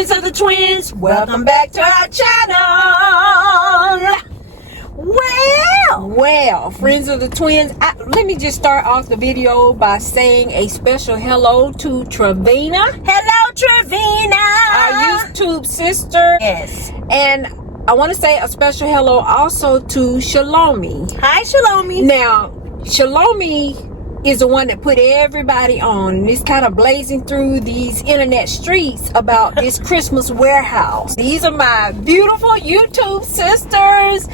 friends of the twins, welcome back to our channel. Well, friends of the twins, let me just start off the video by saying a special hello to Trevina. Hello, Trevina, our YouTube sister. Yes. And I want to say a special hello also to Shalomi. Hi, Shalomi. Now, Shalomi is the one that put everybody on, and it's kind of blazing through these internet streets about this Christmas warehouse. These are my beautiful YouTube sisters.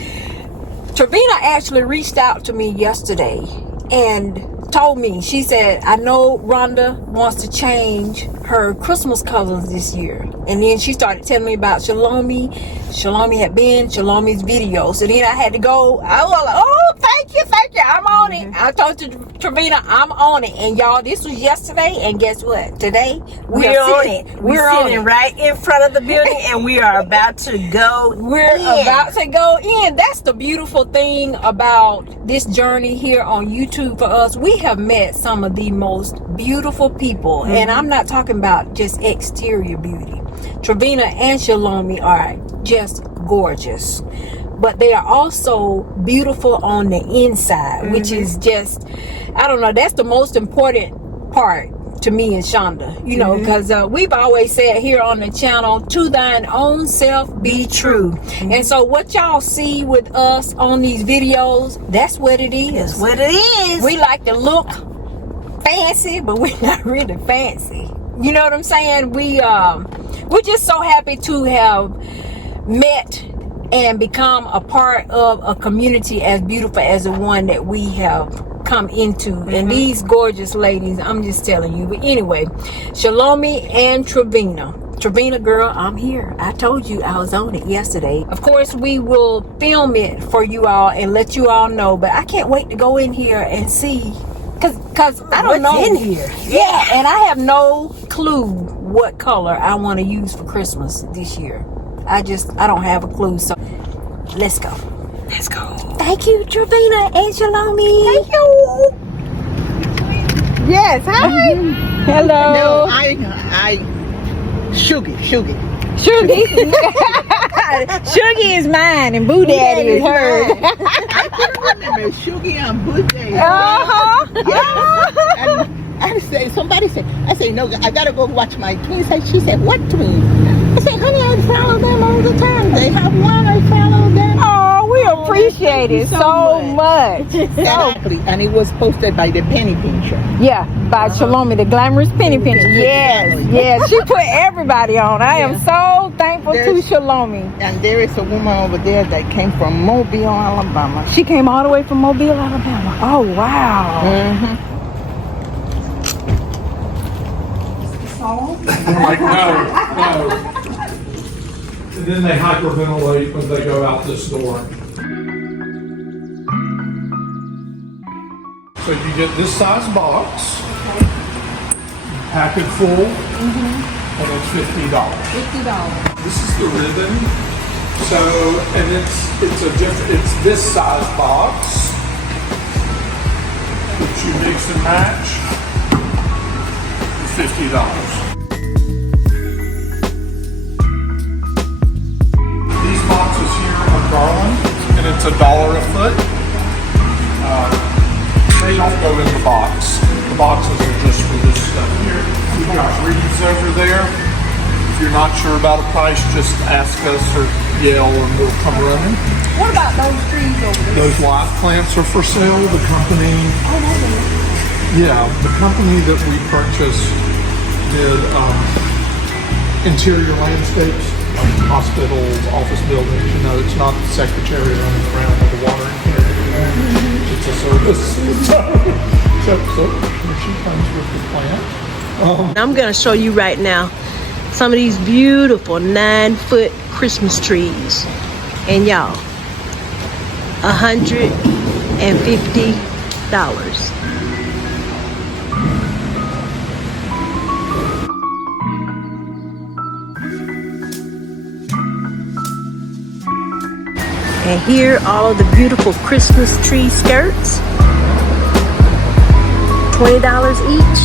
Trevina actually reached out to me yesterday and told me, she said, I know Rhonda wants to change her Christmas colors this year. And then she started telling me about Shalomi. Shalomi had been Shalomi's video. So then I had to go. I was like, oh, thank you. I'm on it. I told Trevina, I'm on it. And y'all, this was yesterday. And guess what? Today, we're on it. We're sitting right in front of the building, and we are about to go about to go in. That's the beautiful thing about this journey here on YouTube for us. We have met some of the most beautiful people. And I'm not talking about just exterior beauty. Trevina and Shalomi are just gorgeous, but they are also beautiful on the inside, which is just, I don't know, that's the most important part to me and Shonda, you know, because we've always said here on the channel, to thine own self be true. And so what y'all see with us on these videos, that's what it is. That's what it is. We like to look fancy, but we're not really fancy. You know what I'm saying? We're just so happy to have met and become a part of a community as beautiful as the one that we have come into. And these gorgeous ladies, I'm just telling you. But anyway, Shalomi and Trevina. Trevina, girl, I'm here. I told you I was on it yesterday. Of course, we will film it for you all and let you all know. But I can't wait to go in here and see. Cause I don't know in here. Yeah, and I have no clue what color I want to use for Christmas this year. I don't have a clue. So let's go. Let's go. Thank you, Trevina and Shalomi. Thank you. Yes, hi. Hello. No, I Shuggy. Shuggy. Shuggy is mine and Boo Daddy is hers. I couldn't remember Shuggy and Boo Daddy. Somebody said, I say, no, I gotta go watch my twins. She said, what twins? I said, honey, I follow them all the time. They have one, I follow them. Oh, we appreciate it so much. Exactly. And it was posted by the Penny Pincher. Yeah, by Shalomi, the glamorous penny pincher. Yes, she put everybody on. I am so thankful to Shalomi. And there is a woman over there that came from Mobile, Alabama. She came all the way from Mobile, Alabama. Oh, wow. I'm like, no. And then they hyperventilate when they go out this door. So you get this size box, pack it full, and it's $50. This is the ribbon. So, and it's this size box that you mix and match. $50. These boxes here are garland, and it's $1 a foot. They don't go in the box. The boxes are just for this stuff here. We've got wreaths over there. If you're not sure about a price, just ask us or yell and we'll come running. What about those trees over there? Those live plants are for sale. The company, the company that we purchased did interior landscapes, like hospitals, office buildings. You know, it's not the secretary running around with a watering can. It's a service. So here she comes with the plant. I'm going to show you right now some of these beautiful 9-foot Christmas trees. And y'all, $150. And here are all of the beautiful Christmas tree skirts. $20 each.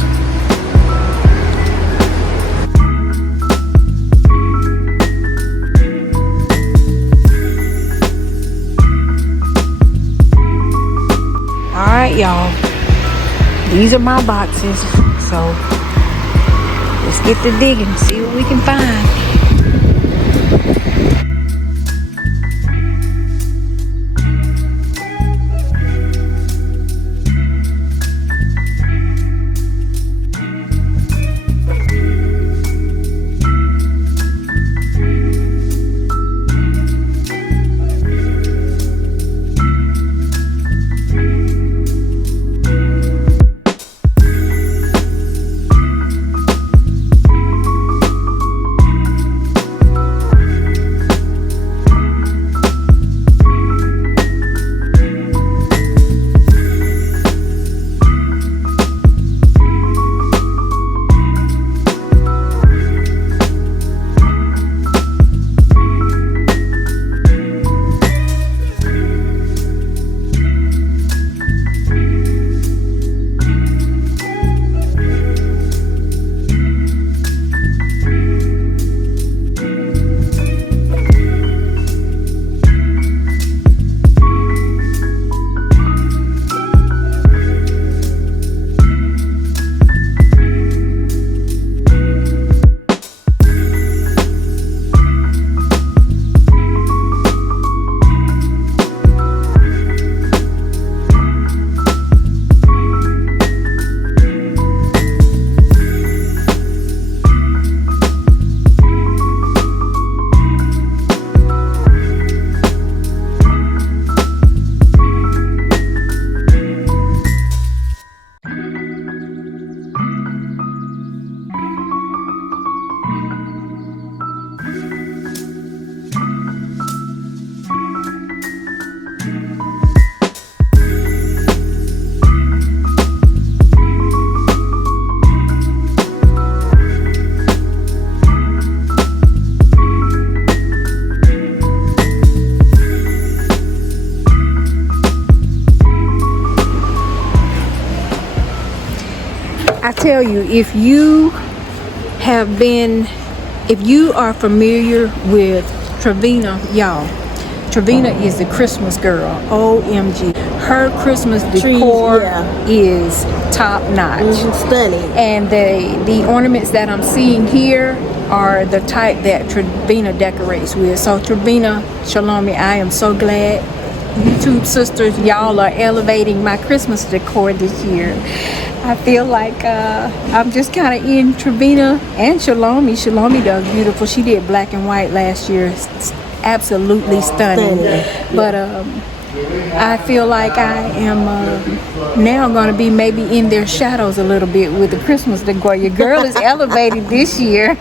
these are my boxes. So let's get to digging, see what we can find. I tell you, if you are familiar with Trevina, y'all, Trevina is the Christmas girl. OMG. Her Christmas decor is top notch. Stunning. And the ornaments that I'm seeing here are the type that Trevina decorates with. So Trevina, Shalomi, I am so glad YouTube sisters, y'all are elevating my Christmas decor this year. I feel like I'm just kind of in Trevina and Shalomi. Shalomi does beautiful. She did black and white last year. It's absolutely stunning. But I feel like I am now going to be maybe in their shadows a little bit with the Christmas decor. Your girl is elevated this year.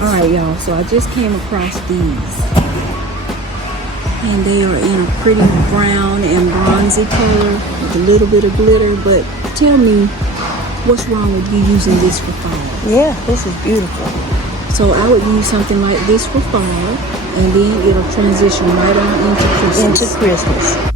Alright y'all, so I just came across these and they are in a pretty brown and bronzy color with a little bit of glitter. But tell me, what's wrong with you using this for fall? Yeah, this is beautiful. So I would use something like this for fall, and then it'll transition right on into Christmas. Into Christmas.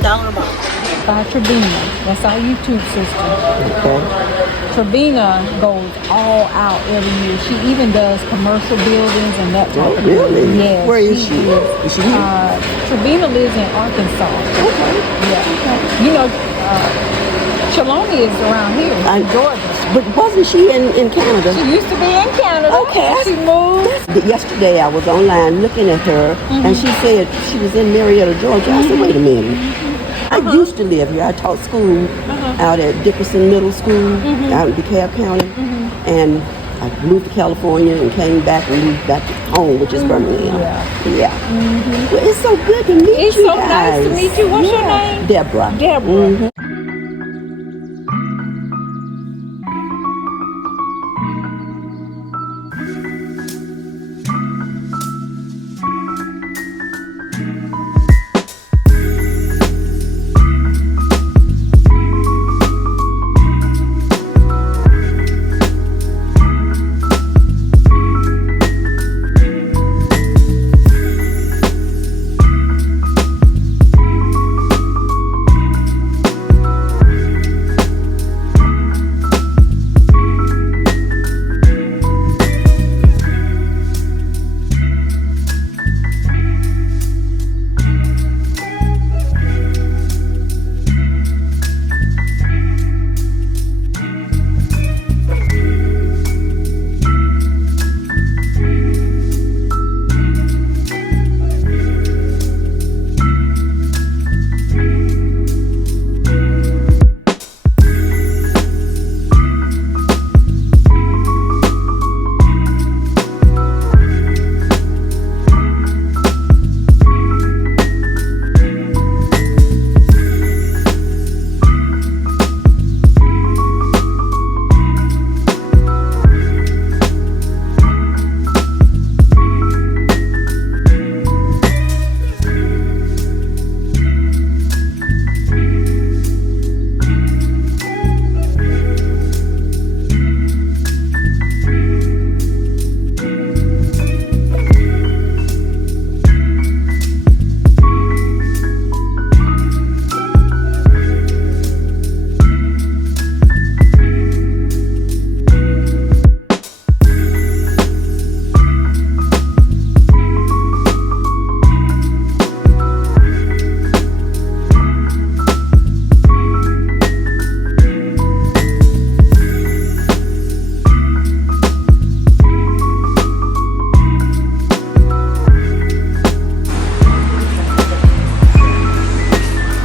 $1 a box. By Trevina. That's our YouTube sister. Okay. Trevina goes all out every year. She even does commercial buildings and that type of really? thing. Yes, Where is she? Is she here? Trevina lives in Arkansas. Okay. Yeah. You know, Chaloni is around here in Georgia. But wasn't she in Canada? She used to be in Canada. Okay. She moved. Yesterday I was online looking at her, and she said she was in Marietta, Georgia. I said, wait a minute. I used to live here. I taught school out at Dickerson Middle School out in DeKalb County. And I moved to California and came back and moved back home, which is Birmingham. Yeah. Well, it's so good to meet It's you so guys. nice to meet you. What's your name? Deborah. Deborah.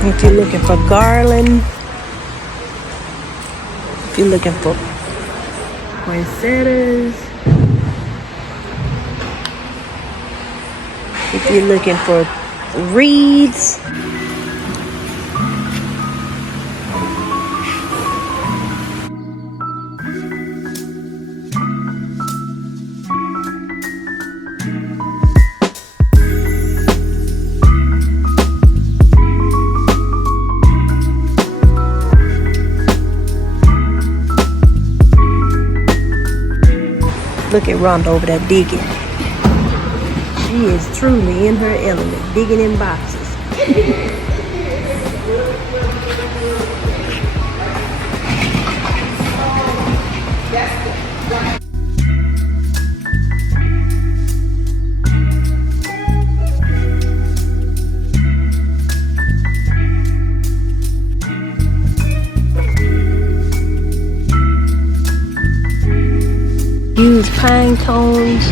If you're looking for garland, if you're looking for poinsettias, if you're looking for reeds, look at Rhonda over there digging. She is truly in her element, digging in boxes. Use pine cones.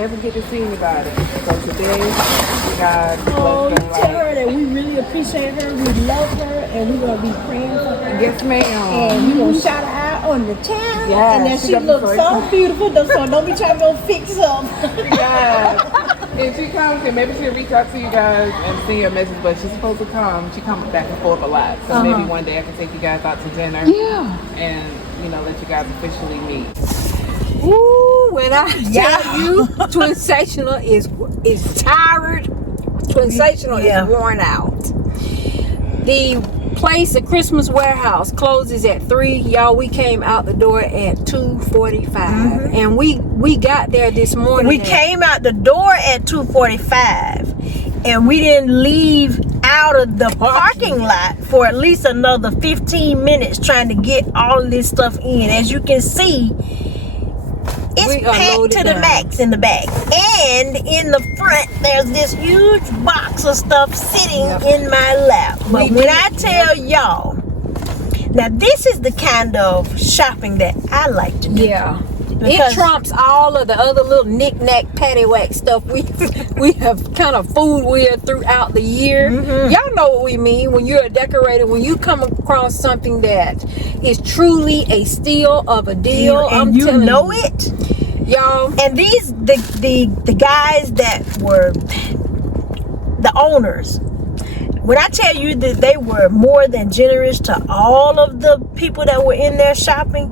never get to see anybody. So today, God Oh, bless tell their life. her that we really appreciate her, we love her, and we're gonna be praying for her. Yes, ma'am. And we're gonna shout her out on the channel. Yes, And then she she got me looks so so excited. beautiful. So don't be trying to go fix up. Yes. If she comes, and maybe she'll reach out to you guys and send you a message, but she's supposed to come. She comes back and forth a lot. So maybe one day I can take you guys out to dinner. Yeah. And, let you guys officially meet. Ooh, when I tell you, Twinsational is tired. Twinsational Yeah. is worn out. The place, the Christmas warehouse, closes at 3. Y'all, we came out the door at 2:45, and we got there this morning. We came out the door at 2:45, and we didn't leave out of the parking lot for at least another 15 minutes trying to get all of this stuff in. As you can see, it's We are packed loaded to the down. max in the back. And in the front, there's this huge box of stuff sitting in my lap. But when I tell y'all, now this is the kind of shopping that I like to do. Yeah. Because- It trumps all of the other little knick-knack paddywhack stuff we have kind of fooled with throughout the year. Y'all know what we mean when you're a decorator, when you come across something that is truly a steal of a deal. And you know it. Y'all. And these the guys that were the owners, when I tell you that they were more than generous to all of the people that were in there shopping,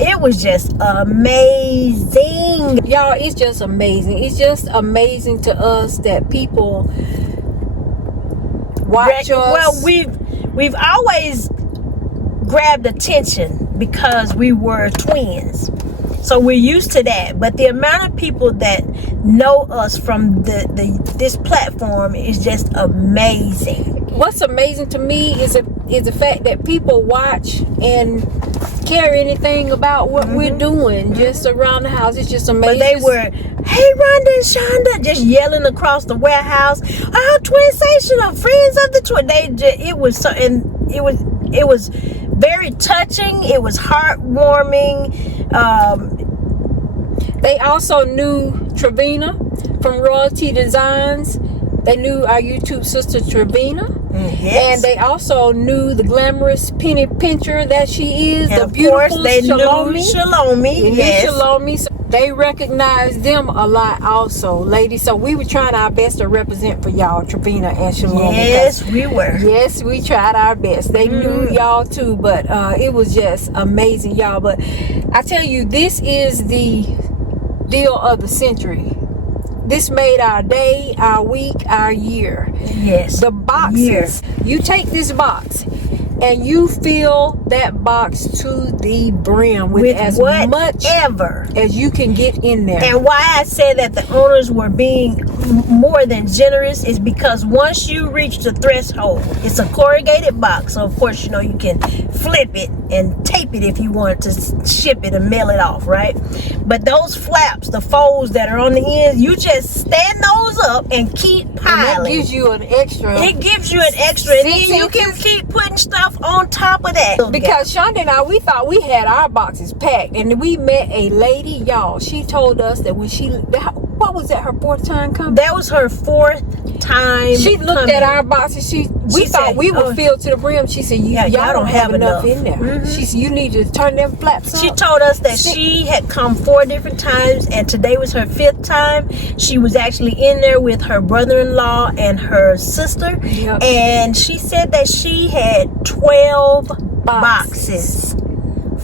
it was just amazing. Y'all, it's just amazing. It's just amazing to us that people watch us. Well, we've always grabbed attention because we were twins. So we're used to that. But the amount of people that know us from this platform is just amazing. What's amazing to me is the fact that people watch and care anything about what we're doing just around the house. It's just amazing. But they were, hey, Rhonda and Shonda, just yelling across the warehouse, oh, Twinsational, friends of the twin. It was very touching. It was heartwarming. They also knew Trevina from Royalty Designs. They knew our YouTube sister Trevina. Yes. And they also knew the glamorous penny pincher that she is. And the of beautiful course, they Shalomi. knew Shalomi. Yes. Shalomi. So they recognized them a lot also, ladies. So we were trying our best to represent for y'all, Trevina and Shalomi. Yes, we were. Yes, we tried our best. They knew y'all too, but it was just amazing, y'all. But I tell you, this is the deal of the century. This made our day, our week, our year. Yes. The boxes. You take this box and you fill that box to the brim with as much whatever as you can get in there. And why I say that the owners were being more than generous is because once you reach the threshold, it's a corrugated box, so of course you can flip it and tape it if you want to ship it and mail it off, right? But those flaps, the folds that are on the ends, you just stand those up and keep piling. And that gives you an extra. It gives you an extra, and then you can keep putting stuff on top of that. Because Shonda and I, we thought we had our boxes packed, and we met a lady, y'all. She told us that when what was that, her 4th time coming? That was her 4th time. She looked at our boxes. We thought said, we were filled to the brim. She said, y'all don't have enough in there. She said, you need to turn them flaps up. She told us that she had come 4 different times, and today was her 5th time. She was actually in there with her brother-in-law and her sister. Yep. And she said that she had 12 boxes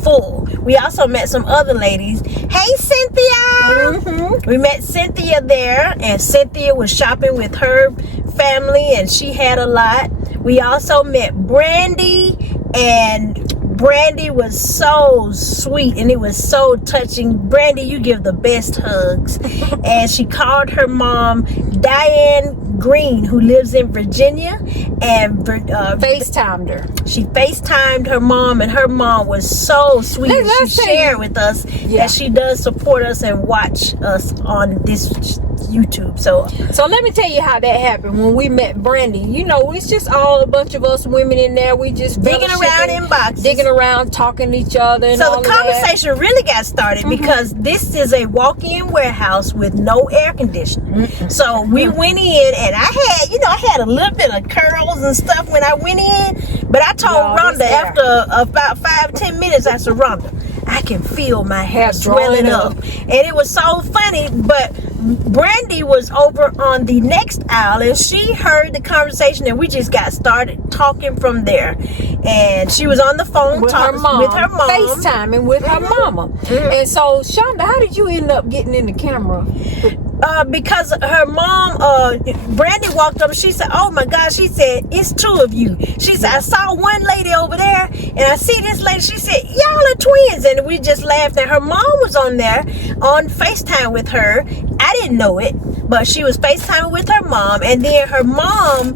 full. We also met some other ladies. Hey, Cynthia! We met Cynthia there, and Cynthia was shopping with her family, and she had a lot. We also met Brandy, and Brandy was so sweet, and it was so touching. Brandy, you give the best hugs. And she called her mom, Diane Green, who lives in Virginia, and FaceTimed her. She FaceTimed her mom, and her mom was so sweet. Let's She shared with us that she does support us and watch us on this YouTube. So let me tell you how that happened. When we met Brandy, you know, it's just all a bunch of us women in there. We just digging around in boxes, digging around, talking to each other. And so all the of conversation really got started because this is a walk-in warehouse with no air conditioning. So we went in, and I had a little bit of curls and stuff when I went in, but I told Rhonda after about 5-10 minutes, I said, Rhonda, I can feel my hair swelling up. And it was so funny, but Brandy was over on the next aisle, and she heard the conversation, and we just got started talking from there. And she was on the phone with talking her mom, with her mom, FaceTiming with her mama. And so, Shonda, how did you end up getting in the camera? Because her mom, Brandy walked up, she said, oh my God, she said, it's two of you. She said, I saw one lady over there, and I see this lady. She said, y'all are twins. And we just laughed. And her mom was on there on FaceTime with her. I didn't know it, but she was FaceTiming with her mom. And then her mom,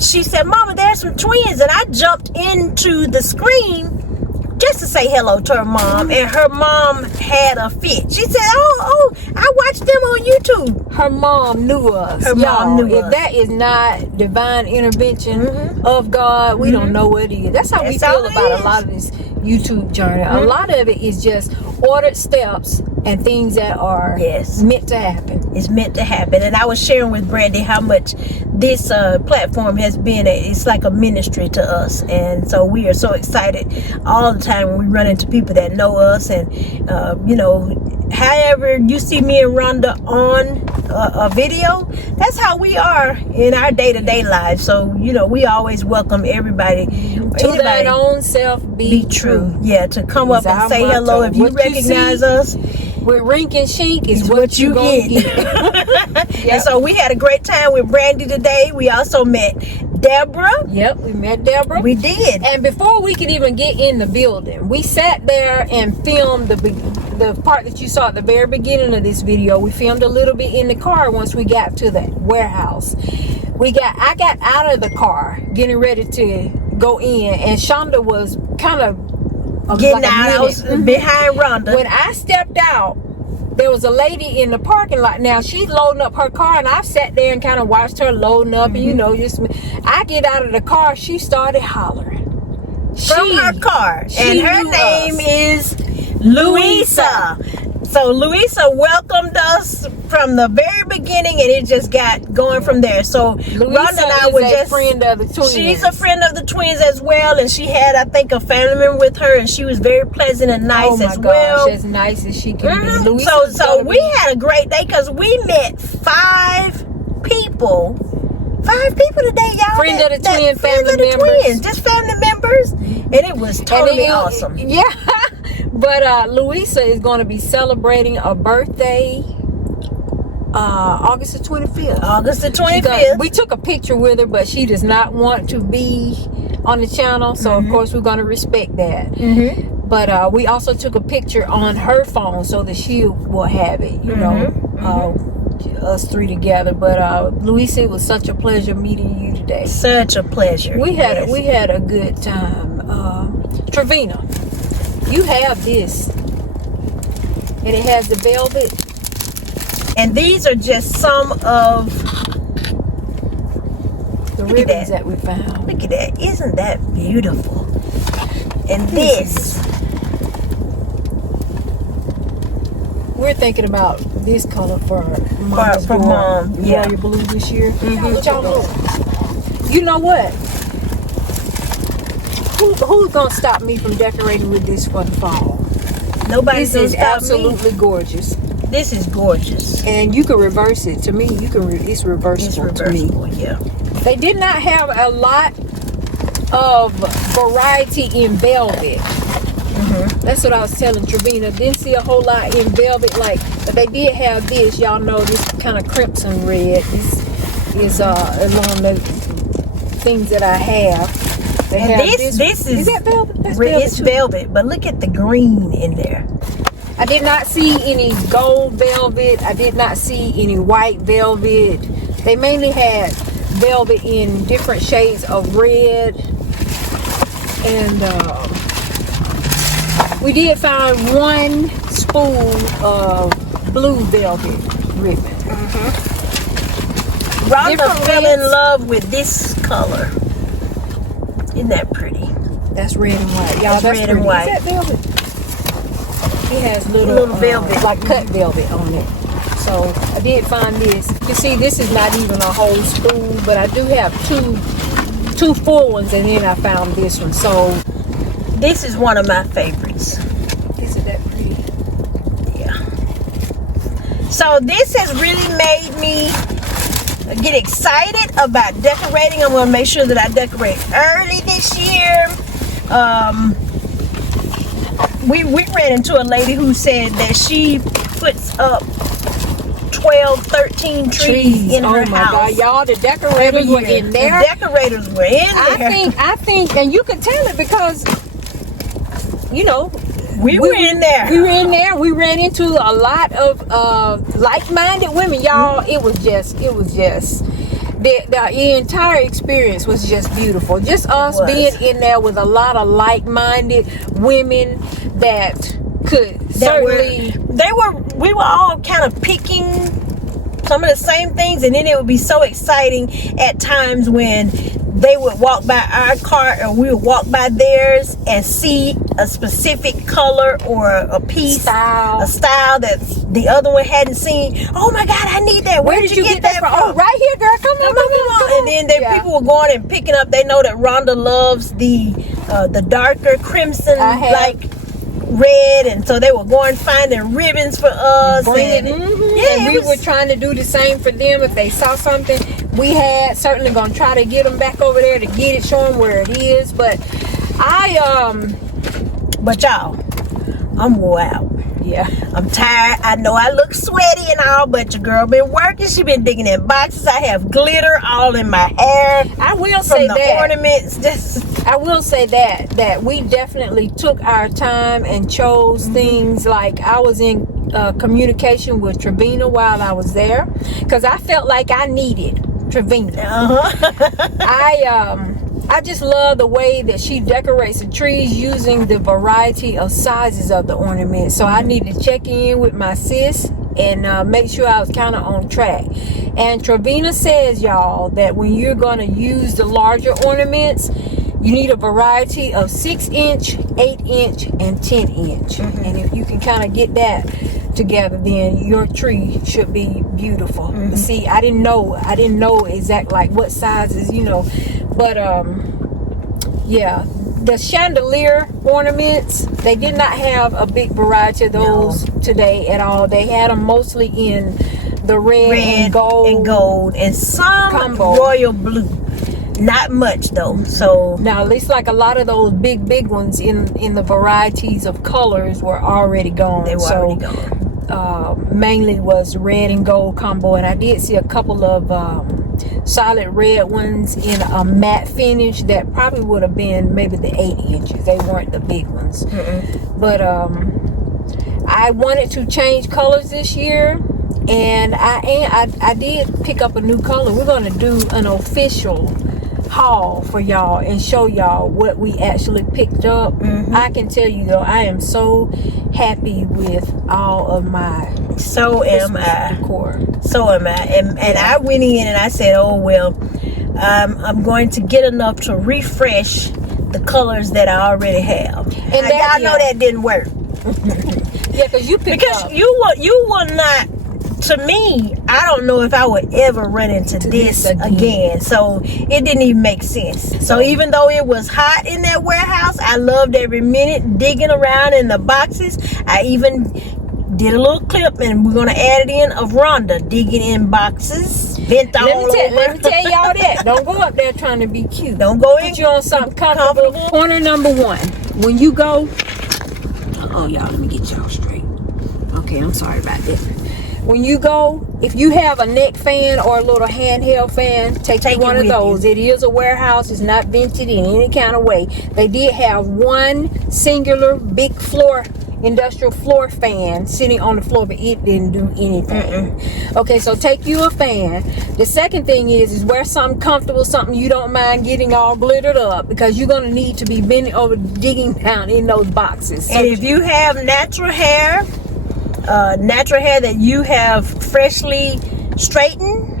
she said, Mama, there's some twins. And I jumped into the screen just to say hello to her mom, and her mom had a fit. She said, oh, I watched them on YouTube. Her mom knew us. Her mom knew us. If that is not divine intervention of God, we don't know what it is. That's how we feel about a lot of this YouTube journey. A lot of it is just ordered steps and things that are meant to happen. It's meant to happen. And I was sharing with Brandy how much this platform has been it's like a ministry to us. And so we are so excited all the time when we run into people that know us. And however you see me and Rhonda on a video, that's how we are in our day-to-day lives. So we always welcome everybody to thine own self be true. Yeah, to come up and say hello. If you recognize us with Rink and Shink is what you get. And so we had a great time with Brandy today. We also met Deborah. Yep, we met Deborah. We did. And before we could even get in the building, we sat there and filmed the part that you saw at the very beginning of this video. We filmed a little bit in the car once we got to the warehouse. I got out of the car getting ready to go in, and Shonda was kind of getting out. I was behind Rhonda. When I stepped out, there was a lady in the parking lot. Now she's loading up her car, and I've sat there and kind of watched her loading up. And just I get out of the car, she started hollering from her car, and her name is Louisa. So Louisa welcomed us from the very beginning, and it just got going from there. So Rhonda and I were just a friend of the twins. She's a friend of the twins as well, and she had, I think, a family member with her, and she was very pleasant and nice as well. As nice as she can be. So we had a great day because we met 5 people. 5 people today, y'all. Friend of the twin family members. Just family members, and it was totally awesome. Yeah. But Louisa is going to be celebrating a birthday August the 25th. August the 25th. We took a picture with her, but she does not want to be on the channel. So, of course, we're going to respect that. But we also took a picture on her phone so that she will have it, us 3 together. But Louisa, it was such a pleasure meeting you today. Such a pleasure. We had a good time. Trevina, you have this, and it has the velvet, and these are just some of the ribbons that we found. Look at that. Isn't that beautiful? And this, we're thinking about this color for mom. Yeah, royal blue this year. What y'all know? You know what? Who's gonna stop me from decorating with this for the fall? Nobody's gonna stop me. This is absolutely gorgeous. This is gorgeous, and you can reverse it. To me, it's reversible. To me. Yeah. They did not have a lot of variety in velvet. That's what I was telling Trevina. Didn't see a whole lot in velvet, but they did have this. Y'all know this kind of crimson red. This is along the things that I have. This is that velvet? That's it's velvet, but look at the green in there. I did not see any gold velvet. I did not see any white velvet. They mainly had velvet in different shades of red. And we did find 1 spool of blue velvet ribbon. Rhonda Different fell in reds. love with this color. Isn't that pretty? That's red and white. Y'all, that's red and pretty. white. Is that velvet? It has little velvet. like cut velvet on it. So I did find this. You see, this is not even a whole spool, but I do have two full ones, and then I found this one. So This is one of my favorites. isn't that pretty? Yeah. So this has really made me get excited about decorating. I'm going to make sure that I decorate early this year. We ran into a lady who said that she puts up 12, 13 trees in her Oh my house. God, y'all, the decorators were in there. The decorators were in there. I think, and you could tell it because, you know, we were in there. We were in there. We ran into a lot of like-minded women, y'all. It was just the entire experience was just beautiful. Just us was. being in there with a lot of like-minded women that could certainly. We were all kind of picking some of the same things, and then it would be so exciting at times when they would walk by our cart or we would walk by theirs and see a specific color or a piece, a style that the other one hadn't seen. Oh my God, I need that. Where did you get that from? Oh, right here, girl. Come on. And then people were going and picking up. They know that Rhonda loves the darker crimson, like red, and so they were going finding ribbons for us. And we were trying to do the same for them. If they saw something we had, certainly gonna try to get them back over there to get it, show them where it is. But but y'all, I'm wore out. Yeah, I'm tired. I know I look sweaty and all, but your girl been working. She been digging in boxes. I have glitter all in my hair. I will say from the ornaments. I will say that we definitely took our time and chose things. Like I was in communication with Trevina while I was there because I felt like I needed Trevina. I just love the way that she decorates the trees using the variety of sizes of the ornaments. So I need to check in with my sis and make sure I was kind of on track. And Trevina says, y'all, that when you're going to use the larger ornaments, you need a variety of 6-inch, 8-inch, and 10-inch. And if you can kind of get that together, then your tree should be beautiful. But see, I didn't know exactly like what sizes, but yeah, the chandelier ornaments, they did not have a big variety of those today at all. They had them mostly in the red and gold and some combo. Royal blue. Not much though. So now at least like a lot of those big ones in the varieties of colors were already gone. They were already gone. Mainly was red and gold combo, and I did see a couple of solid red ones in a matte finish that probably would have been maybe the 8 inches. They weren't the big ones. But I wanted to change colors this year, and I did pick up a new color. We're going to do an official haul for y'all and show y'all what we actually picked up. I can tell you though, I am so happy with all of my decor. So am I. And I went in and I said, oh well, I'm going to get enough to refresh the colors that I already have. And y'all know that didn't work. Yeah, because you will not. To me, I don't know if I would ever run into this again. So it didn't even make sense. So even though it was hot in that warehouse, I loved every minute digging around in the boxes. I even did a little clip, and we're going to add it in, of Rhonda digging in boxes. Bent all over. Let me tell y'all that. Don't go up there trying to be cute. Don't go in. Put you on something comfortable. Corner number 1. When you go... Oh, y'all, let me get y'all straight. Okay, I'm sorry about that. When you go, if you have a neck fan or a little handheld fan, take one of those. It is a warehouse. It's not vented in any kind of way. They did have one singular big industrial floor fan sitting on the floor, but it didn't do anything. Okay, so take you a fan. The second thing is wear something comfortable, something you don't mind getting all glittered up, because you're going to need to be bending over, digging down in those boxes. And if you have natural hair that you have freshly straighten,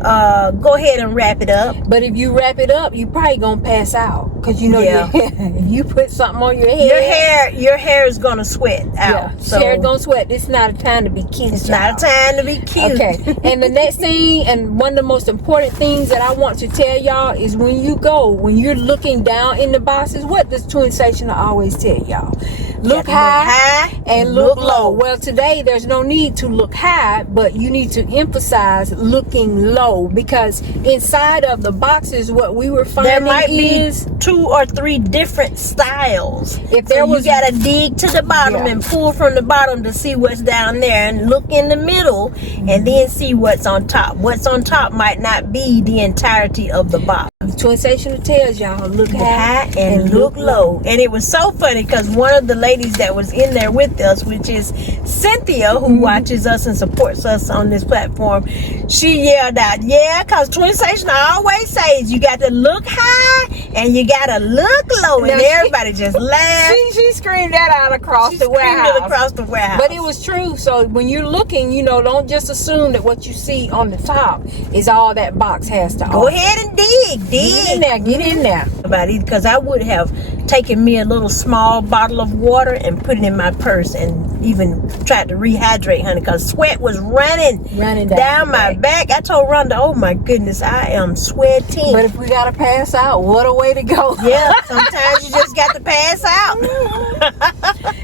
go ahead and wrap it up. But if you wrap it up, you probably gonna pass out because you know if you put something on your head, your hair is gonna sweat out. Yeah, so hair gonna sweat. This is not a time to be cute. it's not a time to be cute. Okay. And the next thing, and one of the most important things that I want to tell y'all is when you're looking down in the boxes, what does Twin Stationer always tell y'all? Look high and look low. Well, today there's no need to look high, but you need to emphasize looking low, because inside of the boxes, what we were finding there might is be 2 or 3 different styles. If there was, you gotta dig to the bottom and pull from the bottom to see what's down there, and look in the middle and then see what's on top. What's on top might not be the entirety of the box. Twin Stationer tells y'all look high and look low. And it was so funny because one of the ladies that was in there with us, which is Cynthia, who watches us and supports us on this platform, she yelled out, because Twin Stationer always says you got to look high and you got to look low. And everybody just laughed. She screamed that out across the warehouse. But it was true. So when you're looking, don't just assume that what you see on the top is all that box has to offer. Go ahead and dig. Get in there. About it, because I would have taken me a little small bottle of water and put it in my purse and even tried to rehydrate, honey, because sweat was running down my back. I told Rhonda, oh my goodness, I am sweating. But if we gotta pass out, what a way to go. Yeah, sometimes you just got to pass out.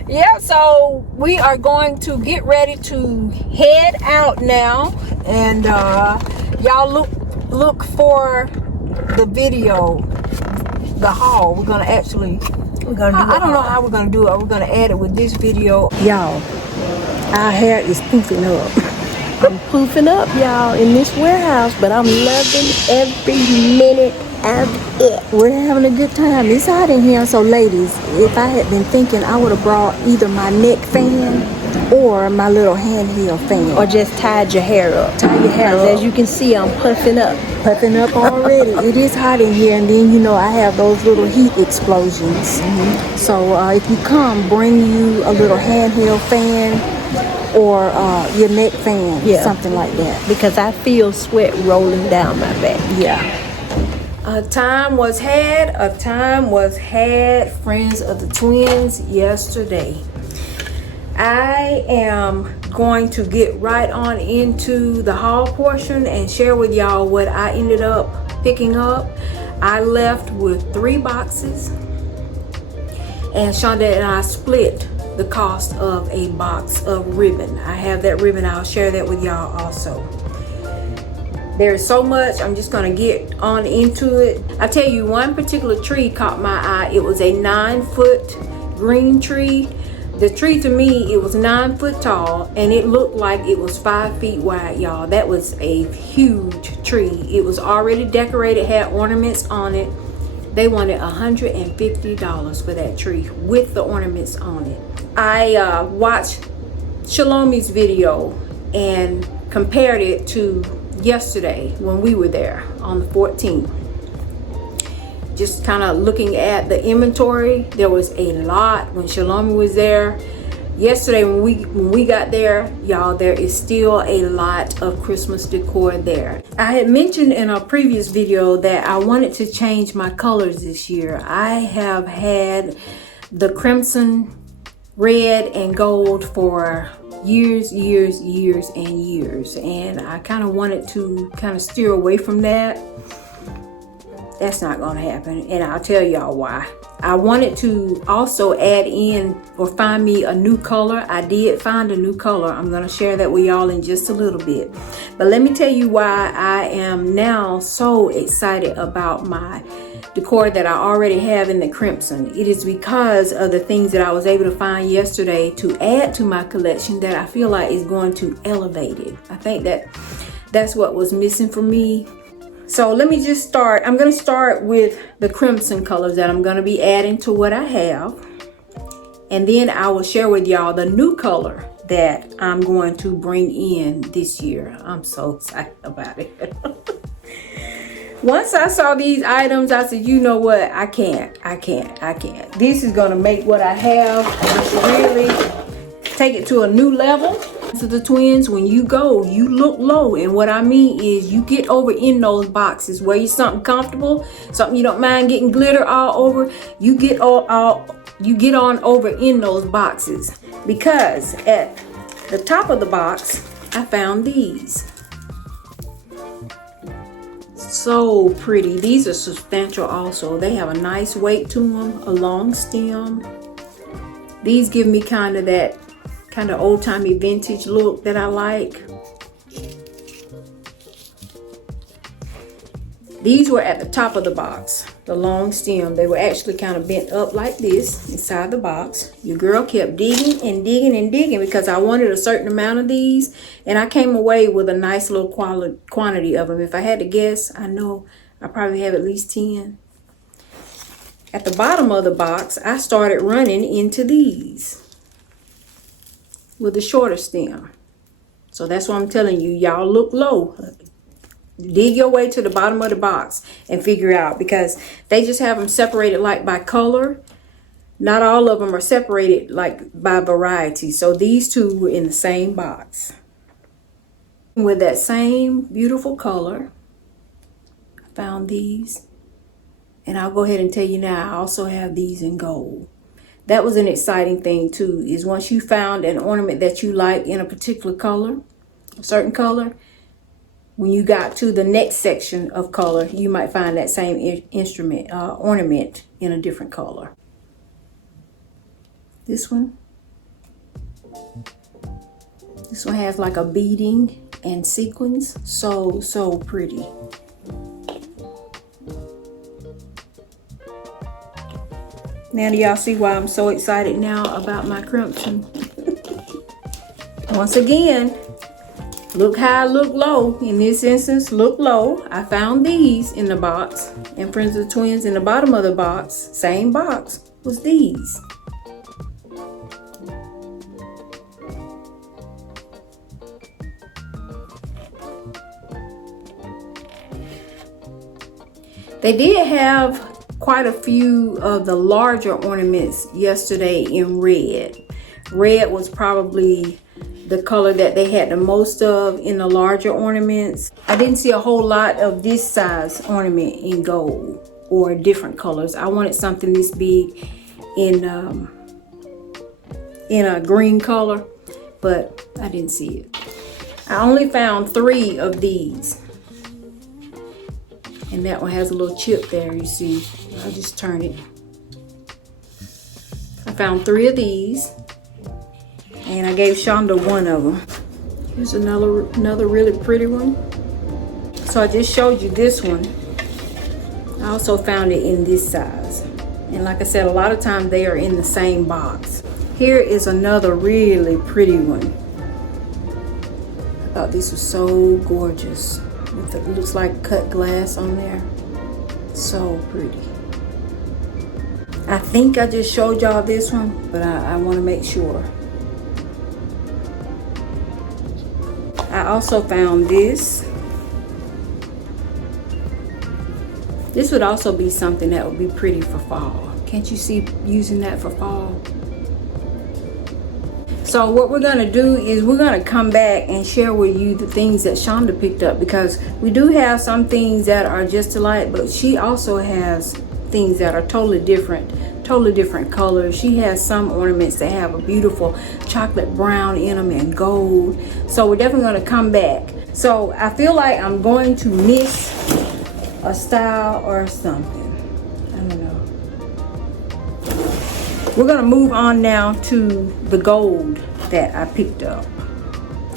Yeah, so we are going to get ready to head out now, and y'all look for the video, the haul. We're gonna I don't know how we're gonna do it. We're gonna add it with this video. Y'all, our hair is poofing up. I'm poofing up, y'all, in this warehouse, but I'm loving every minute of it. We're having a good time. It's hot in here. So ladies, if I had been thinking, I would have brought either my neck fan or my little handheld fan, or just tied your hair up. As you can see, I'm puffing up already. It is hot in here, and then I have those little heat explosions. So if you come, bring you a little handheld fan or your neck fan, something like that, because I feel sweat rolling down my back. A time was had, friends of the twins, yesterday. I am going to get right on into the haul portion and share with y'all what I ended up picking up. I left with 3 boxes, and Shonda and I split the cost of a box of ribbon. I have that ribbon. I'll share that with y'all also. There's so much. I'm just gonna get on into it. I tell you, one particular tree caught my eye. It was a 9-foot green tree. The tree, to me, it was 9 foot tall, and it looked like it was 5 feet wide, y'all. That was a huge tree. It was already decorated, had ornaments on it. They wanted $150 for that tree with the ornaments on it. I watched Shalomi's video and compared it to yesterday when we were there on the 14th. Just kind of looking at the inventory, there was a lot when Shalomi was there. Yesterday when we got there, y'all, there is still a lot of Christmas decor there. I had mentioned in a previous video that I wanted to change my colors this year. I have had the crimson, red, and gold for years and years, and I kind of wanted to steer away from that. That's not gonna happen, and I'll tell y'all why. I wanted to also add in or find me a new color. I did find a new color. I'm gonna share that with y'all in just a little bit. But let me tell you why I am now so excited about my decor that I already have in the crimson. It is because of the things that I was able to find yesterday to add to my collection that I feel like is going to elevate it. I think that's what was missing for me. So let me just start. I'm going to start with the crimson colors that I'm going to be adding to what I have. And then I will share with y'all the new color that I'm going to bring in this year. I'm so excited about it. Once I saw these items, I said, you know what? I can't. This is going to make what I have just really take it to a new level. To the twins, when you go, you look low, and what I mean is you get over in those boxes where you're something comfortable, something you don't mind getting glitter all over. You get on over in those boxes, because at the top of the box I found these. So pretty. These are substantial also. They have a nice weight to them, a long stem. These give me kind of that old-timey vintage look that I like. These were at the top of the box, the long stem. They were actually kind of bent up like this inside the box. Your girl kept digging and digging and digging because I wanted a certain amount of these, and I came away with a nice little quantity of them. If I had to guess, I know I probably have at least 10. At the bottom of the box, I started running into these with a shorter stem. So that's what I'm telling you, y'all look low. Dig your way to the bottom of the box and figure out, because they just have them separated like by color. Not all of them are separated like by variety. So these two were in the same box with that same beautiful color. I found these, and I'll go ahead and tell you now, I also have these in gold. That was an exciting thing too, is once you found an ornament that you like in a particular color, a certain color, when you got to the next section of color, you might find that same ornament in a different color. This one has like a beading and sequins. So pretty. Now do y'all see why I'm so excited now about my crimson? Once again, look high, look low. In this instance, look low. I found these in the box, and Friends of the Twins in the bottom of the box, same box, was these. They did have quite a few of the larger ornaments yesterday in red. Red was probably the color that they had the most of in the larger ornaments. I didn't see a whole lot of this size ornament in gold or different colors. I wanted something this big in a green color, but I didn't see it. I only found 3 of these. And that one has a little chip there, you see. I'll just turn it. I found 3 of these, and I gave Shonda 1 of them. Here's another really pretty one. So I just showed you this one. I also found it in this size. And like I said, a lot of times they are in the same box. Here is another really pretty one. I thought this was so gorgeous. It looks like cut glass on there. So pretty. I think I just showed y'all this one, but I want to make sure. I also found this. This would also be something that would be pretty for fall. Can't you see using that for fall? So what we're gonna do is we're gonna come back and share with you the things that Shonda picked up, because we do have some things that are just alike, but she also has things that are totally different colors. She has some ornaments that have a beautiful chocolate brown in them and gold. So we're definitely gonna come back. So I feel like I'm going to miss a style or something. I don't know. We're gonna move on now to the gold that I picked up.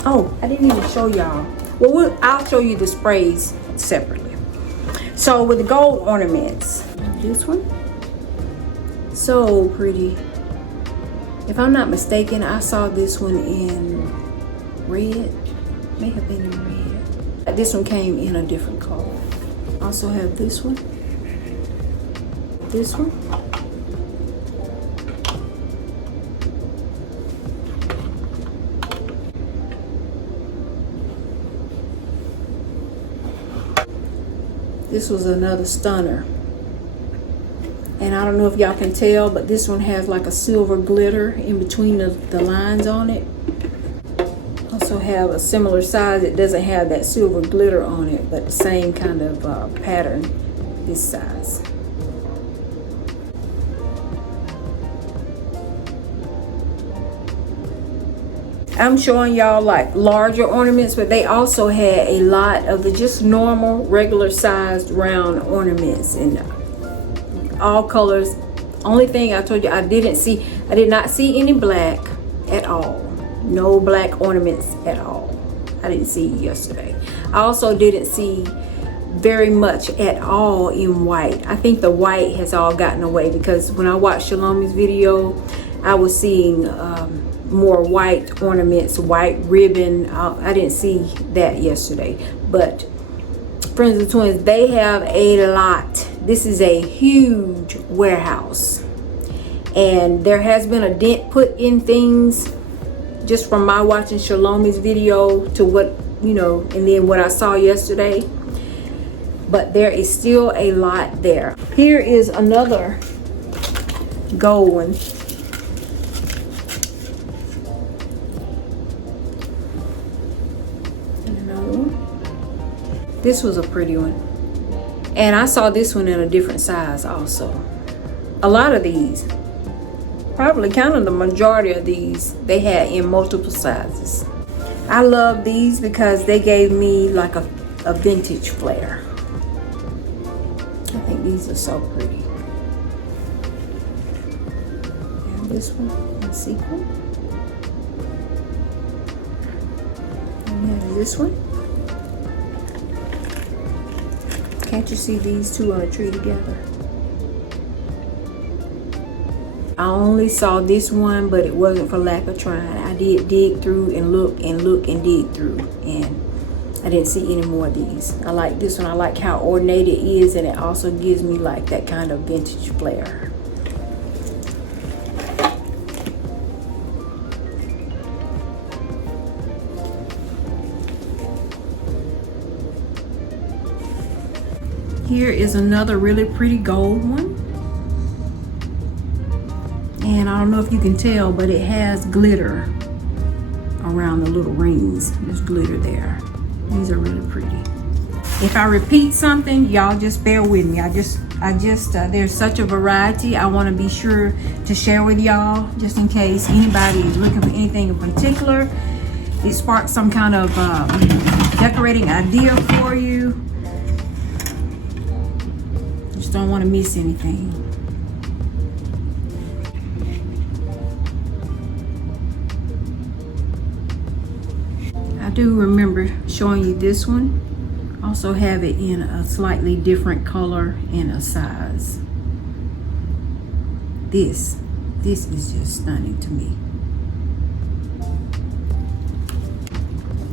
Oh, I didn't even show y'all. Well, I'll show you the sprays separately. So with the gold ornaments, this one, so pretty. If I'm not mistaken, I saw this one in red. May have been in red. This one came in a different color. Also have this one. This one. This was another stunner. And I don't know if y'all can tell, but this one has like a silver glitter in between the lines on it. also have a similar size. It doesn't have that silver glitter on it, but the same kind of pattern, this size. I'm showing y'all like larger ornaments, but they also had a lot of the just normal regular sized round ornaments in all colors. Only thing I told you I did not see any black at all. No black ornaments at all. I didn't see yesterday. I also didn't see very much at all in white. I think the white has all gotten away, because when I watched Shalomi's video, I was seeing more white ornaments, white ribbon. I didn't see that yesterday. But Friends of Twins, they have a lot. This is a huge warehouse, and there has been a dent put in things just from my watching Shalomi's video to what, you know, and then what I saw yesterday. But there is still a lot there. Here is another gold one. This was a pretty one, and I saw this one in a different size also. A lot of these, probably kind of the majority of these, they had in multiple sizes. I love these because they gave me like a vintage flair. I think these are so pretty. And this one, a sequin. And then this one. Can't you see these two on a tree together? I only saw this one, but it wasn't for lack of trying. I did dig through and look and look and dig through, and I didn't see any more of these. I like this one. I like how ornate it is, and it also gives me like that kind of vintage flair. Here is another really pretty gold one. And I don't know if you can tell, but it has glitter around the little rings. There's glitter there. These are really pretty. If I repeat something, y'all just bear with me. There's such a variety. I want to be sure to share with y'all, just in case anybody is looking for anything in particular. It sparked some kind of decorating idea for you. Just don't want to miss anything. I do remember showing you this one. Also have it in a slightly different color and a size. This is just stunning to me.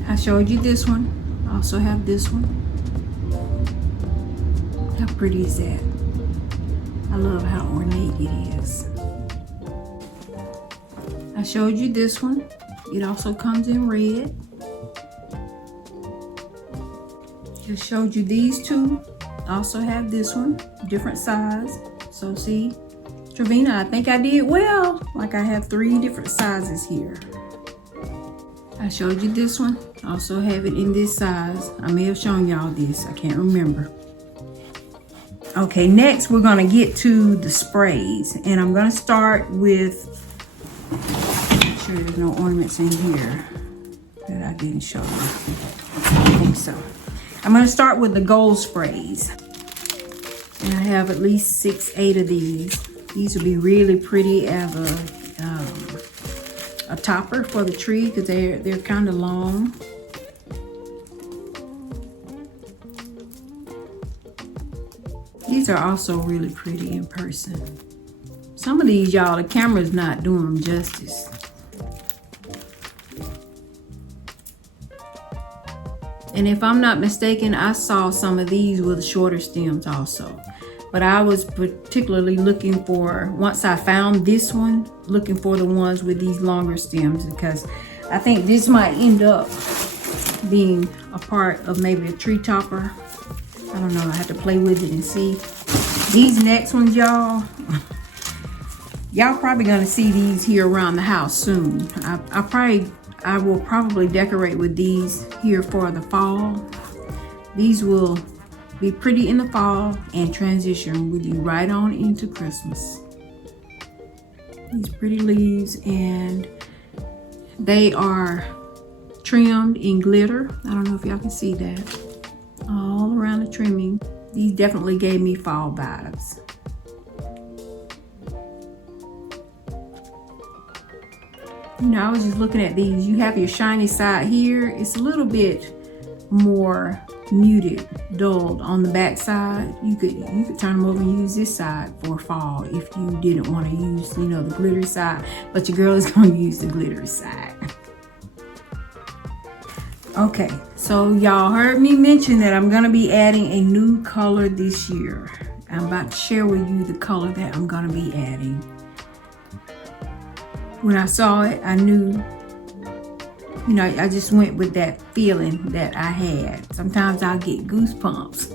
I showed you this one. I also have this one. How pretty is that? I love how ornate it is. I showed you this one. It also comes in red. Just showed you these two. I also have this one, different size. So see, Trevina, I think I did well. Like I have 3 different sizes here. I showed you this one. I also have it in this size. I may have shown y'all this, I can't remember. Okay, next we're gonna get to the sprays, and I'm gonna start with, make sure there's no ornaments in here that I didn't show you. I think so. I'm gonna start with the gold sprays. And I have at least 6, 8 of these. These will be really pretty as a topper for the tree, because they're kind of long. These are also really pretty in person. Some of these, y'all, the camera's not doing them justice. And if I'm not mistaken, I saw some of these with shorter stems also. But I was particularly looking for, once I found this one, looking for the ones with these longer stems, because I think this might end up being a part of maybe a tree topper. I don't know, I have to play with it and see. These next ones, y'all probably gonna see these here around the house soon. I probably I will probably decorate with these here for the fall. These will be pretty in the fall and transition with you right on into Christmas. These pretty leaves, and they are trimmed in glitter. I don't know if y'all can see that. All around the trimming. These definitely gave me fall vibes. You know, I was just looking at these. You have your shiny side here. It's a little bit more muted, dulled on the back side. You could turn them over and use this side for fall if you didn't want to use, you know, the glittery side. But your girl is going to use the glittery side. Okay, so y'all heard me mention that I'm going to be adding a new color this year. I'm about to share with you the color that I'm going to be adding. When I saw it, I knew, you know, I just went with that feeling that I had. Sometimes I'll get goosebumps.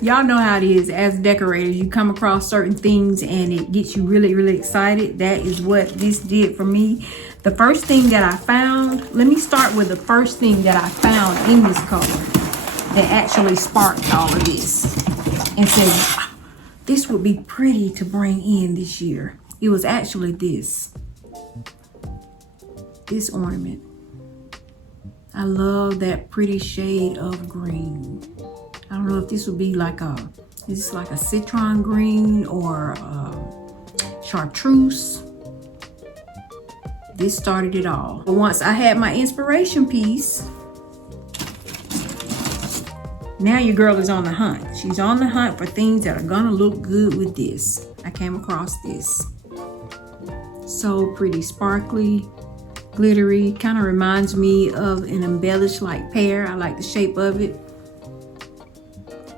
Y'all know how it is as decorators. You come across certain things and it gets you really, really excited. That is what this did for me. The first thing that I found, let me start with the first thing that I found in this color that actually sparked all of this and said, wow, this would be pretty to bring in this year. It was actually this ornament. I love that pretty shade of green. I don't know if this would be like is this like a citron green or chartreuse. This started it all. But once I had my inspiration piece, now your girl is on the hunt. She's on the hunt for things that are gonna look good with this. I came across this. So pretty, sparkly, glittery, kind of reminds me of an embellished like pear. I like the shape of it.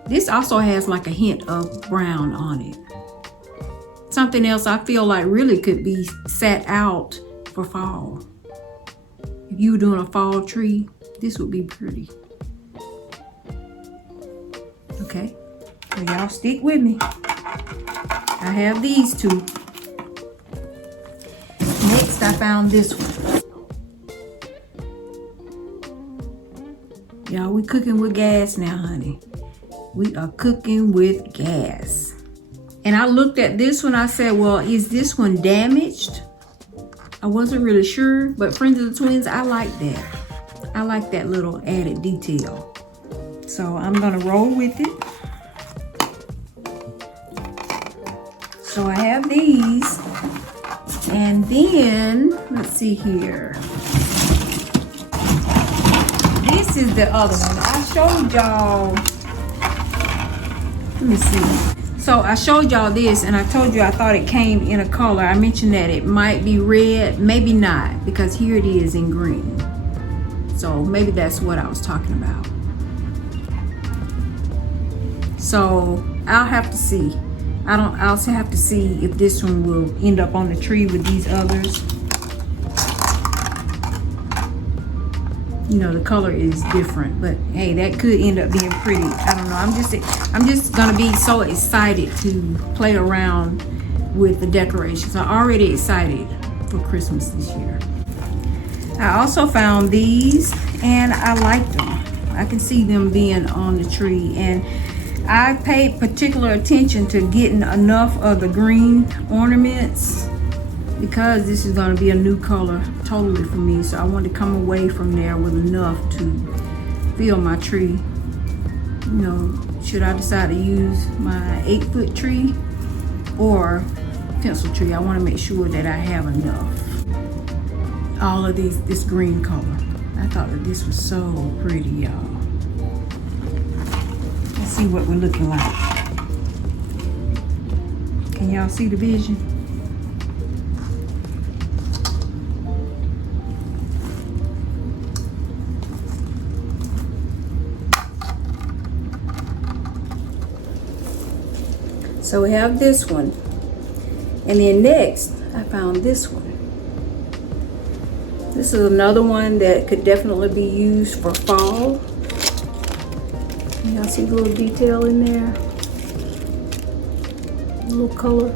This also has like a hint of brown on it. Something else I feel like really could be set out for fall. If you were doing a fall tree, this would be pretty. Okay, so y'all stick with me. I have these two. Next, I found this one. Y'all, we cooking with gas now, honey. We are cooking with gas. And I looked at this one, I said, well, is this one damaged? I wasn't really sure, but Friends of the Twins, I like that. I like that little added detail. So I'm gonna roll with it. So I have these. And then, let's see here. This is the other one. I showed y'all, let me see. So I showed y'all this and I told you I thought it came in a color. I mentioned that it might be red, maybe not, because here it is in green. So maybe that's what I was talking about. So I'll have to see. I'll also have to see if this one will end up on the tree with these others. You know, the color is different, but hey, that could end up being pretty. I don't know. I'm just gonna be so excited to play around with the decorations. I'm already excited for Christmas this year. I also found these and I like them. I can see them being on the tree, and I paid particular attention to getting enough of the green ornaments because this is going to be a new color totally for me. So I want to come away from there with enough to fill my tree. You know, should I decide to use my 8-foot tree or pencil tree, I want to make sure that I have enough. All of this green color. I thought that this was so pretty, y'all. Let's see what we're looking like. Can y'all see the vision? So we have this one. And then next, I found this one. This is another one that could definitely be used for fall. Y'all see the little detail in there? A little color.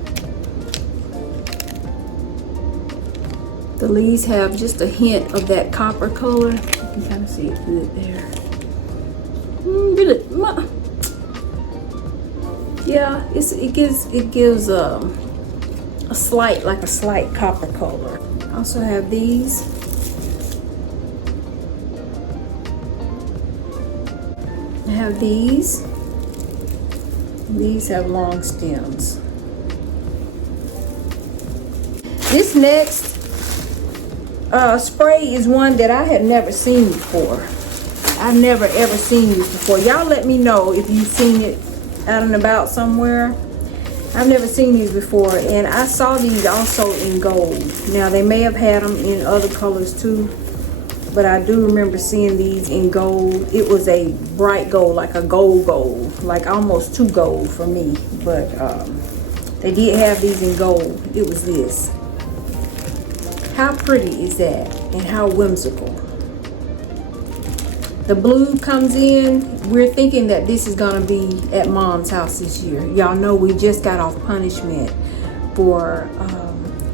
The leaves have just a hint of that copper color. You can kind of see it good there. Yeah, it gives a slight copper color. I also have these. I have these. These have long stems. This next spray is one that I had never seen before. I've never ever seen this before. Y'all let me know if you've seen it out and about somewhere. I've never seen these before, and I saw these also in gold. Now they may have had them in other colors too, but I do remember seeing these in gold. It was a bright gold, like a gold, like almost too gold for me, but they did have these in gold. It was this. How pretty is that, and how whimsical. The blue comes in. We're thinking that this is gonna be at Mom's house this year. Y'all know we just got off punishment for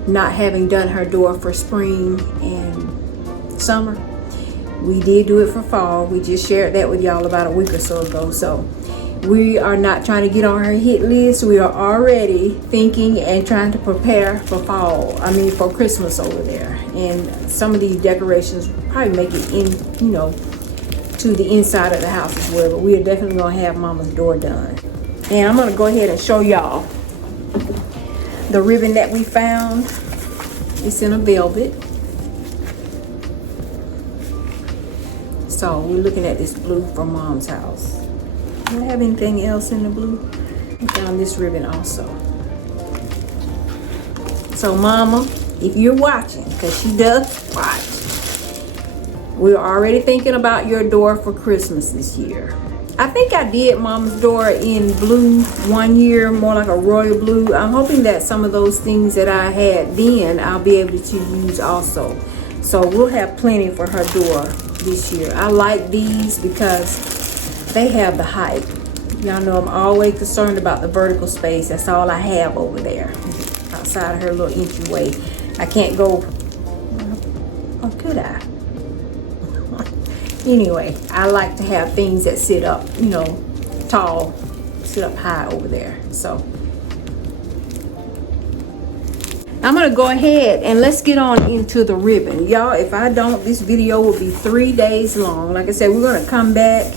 not having done her door for spring and summer. We did do it for fall. We just shared that with y'all about a week or so ago. So we are not trying to get on her hit list. We are already thinking and trying to prepare for for Christmas over there. And some of these decorations will probably make it in, to the inside of the house as well. But we are definitely gonna have Mama's door done. And I'm gonna go ahead and show y'all the ribbon that we found. It's in a velvet. So we're looking at this blue from Mom's house. Do I have anything else in the blue? We found this ribbon also. So Mama, if you're watching, because she does watch, we're already thinking about your door for Christmas this year. I think I did Mama's door in blue one year, more like a royal blue. I'm hoping that some of those things that I had then, I'll be able to use also. So we'll have plenty for her door this year. I like these because they have the height. Y'all know I'm always concerned about the vertical space. That's all I have over there. Outside of her little entryway. I can't go, or could I? Anyway, I like to have things that sit up, tall, sit up high over there. So I'm gonna go ahead and let's get on into the ribbon. Y'all, if I don't, this video will be 3 days long. Like I said, we're gonna come back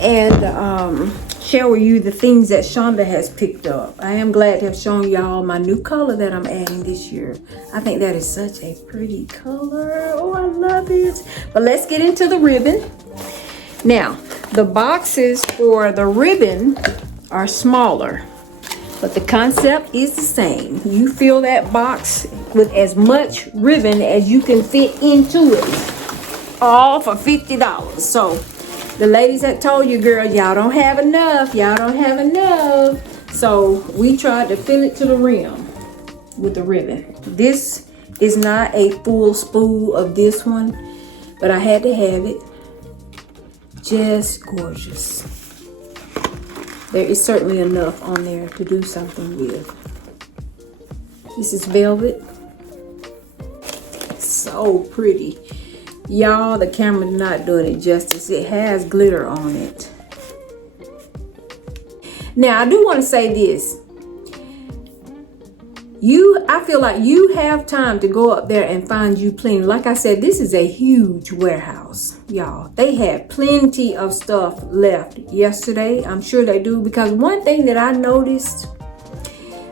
and share with you the things that Shonda has picked up. I am glad to have shown y'all my new color that I'm adding this year. I think that is such a pretty color. Oh, I love it. But let's get into the ribbon. Now, the boxes for the ribbon are smaller, but the concept is the same. You fill that box with as much ribbon as you can fit into it, all for $50. So the ladies that told you, girl, y'all don't have enough. Y'all don't have enough. So we tried to fill it to the rim with the ribbon. This is not a full spool of this one, but I had to have it. Just gorgeous. There is certainly enough on there to do something with. This is velvet. So pretty. Y'all, the camera's not doing it justice. It has glitter on it. Now, I do want to say this. I feel like you have time to go up there and find you plenty. Like I said, this is a huge warehouse, y'all. They had plenty of stuff left yesterday. I'm sure they do, because one thing that I noticed,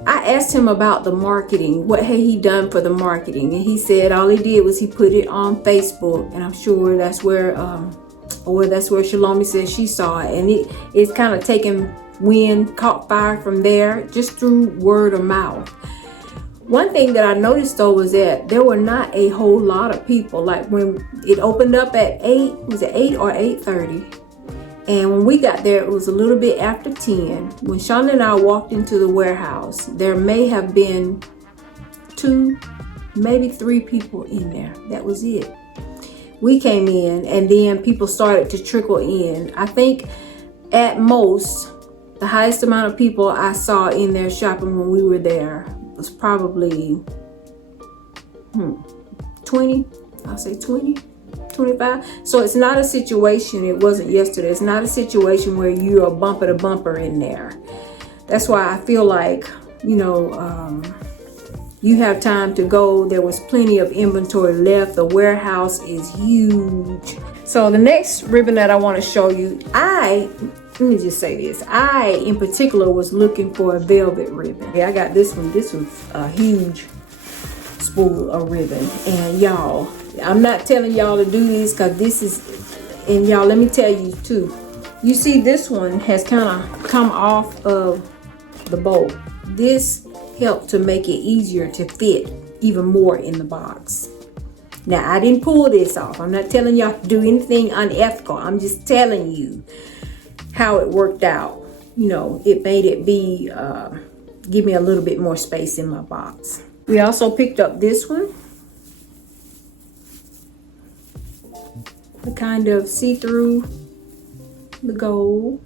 I asked him about the marketing. What had he done for the marketing? And he said all he did was he put it on Facebook, and I'm sure that's where Shalomi said she saw it, and it's kind of taken wind, caught fire from there, just through word of mouth. One thing that I noticed though was that there were not a whole lot of people. Like when it opened up at 8, was it 8 or 8:30? And when we got there, it was a little bit after 10. When Shonda and I walked into the warehouse, there may have been 2, maybe 3 people in there. That was it. We came in, and then people started to trickle in. I think at most, the highest amount of people I saw in there shopping when we were there was probably 20, I'll say 20, 25. So it's not a situation, it wasn't yesterday, it's not a situation where you are bumper to bumper in there. That's why I feel like, you know, you have time to go. There was plenty of inventory left. The warehouse is huge. So the next ribbon that I want to show you, let me just say this. I, in particular, was looking for a velvet ribbon. Yeah, I got this one. This was a huge spool of ribbon. And y'all, I'm not telling y'all to do this because this is, and y'all, let me tell you too. You see this one has kind of come off of the bolt. This helped to make it easier to fit even more in the box. Now, I didn't pull this off. I'm not telling y'all to do anything unethical. I'm just telling you how it worked out. You know, it made it be, give me a little bit more space in my box. We also picked up this one. The kind of see-through, the gold.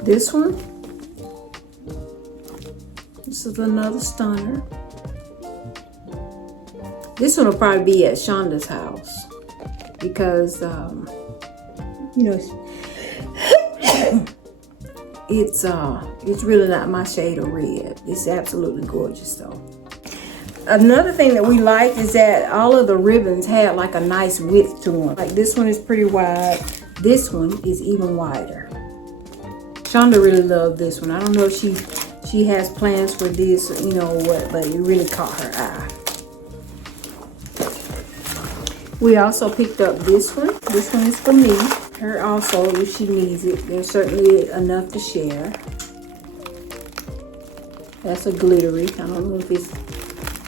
This one. This is another stunner. This one will probably be at Shonda's house because, you know, it's really not my shade of red. It's absolutely gorgeous though. Another thing that we like is that all of the ribbons had like a nice width to them. Like this one is pretty wide. This one is even wider. Shonda really loved this one. I don't know if she has plans for this, you know what, but it really caught her eye. We also picked up this one. This one is for me. Her also, if she needs it. There's certainly enough to share. That's a glittery. I don't know if it's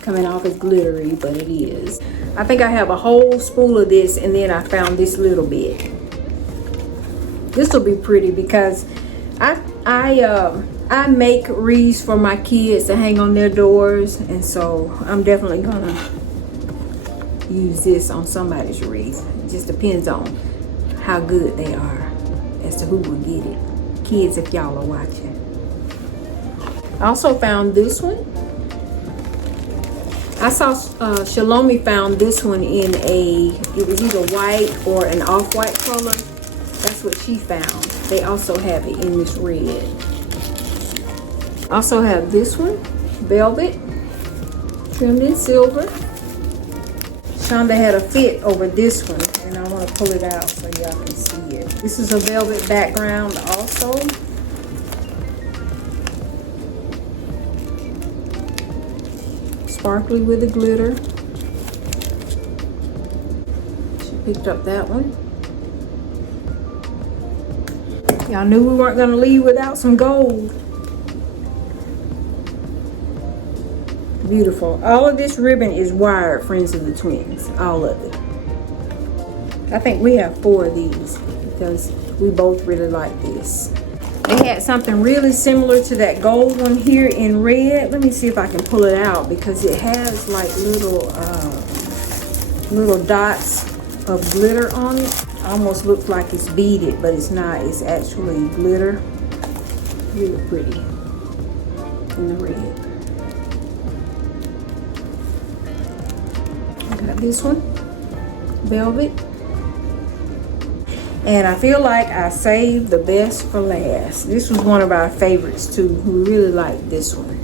coming off as glittery, but it is. I think I have a whole spool of this, and then I found this little bit. This will be pretty because I make wreaths for my kids to hang on their doors, and so I'm definitely gonna use this on somebody's wreath. It just depends on how good they are as to who will get it. Kids, if y'all are watching. I also found this one. I saw Shalomi found this one in it was either white or an off-white color. That's what she found. They also have it in this red. Also have this one, velvet, trimmed in silver. Shonda had a fit over this one, and I want to pull it out so y'all can see it. This is a velvet background also. Sparkly with the glitter. She picked up that one. Y'all knew we weren't going to leave without some gold. Beautiful. All of this ribbon is wired, friends of the twins. All of it. I think we have 4 of these because we both really like this. They had something really similar to that gold one here in red. Let me see if I can pull it out because it has like little dots of glitter on it. Almost looks like it's beaded, but it's not. It's actually glitter. Really pretty in the red. Got this one, velvet. And I feel like I saved the best for last. This was one of our favorites too. We really liked this one.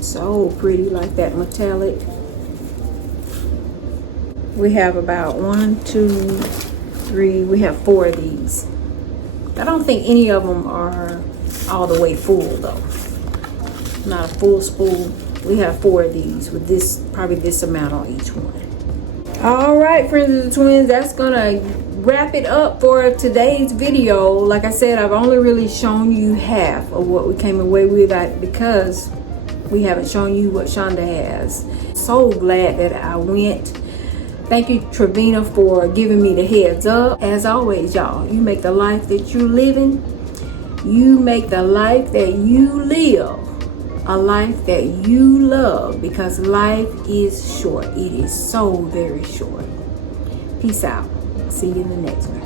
So pretty, like that metallic. We have about 1, 2, 3. We have 4 of these. I don't think any of them are all the way full though. Not a full spool. We have 4 of these with this, probably this amount on each one. All right, friends of the twins, that's gonna wrap it up for today's video. Like I said, I've only really shown you half of what we came away with because we haven't shown you what Shonda has. So glad that I went. Thank you, Trevina, for giving me the heads up. As always, y'all, you make the life that you're living. You make the life that you live a life that you love, because life is short. It is so very short. Peace out. See you in the next one.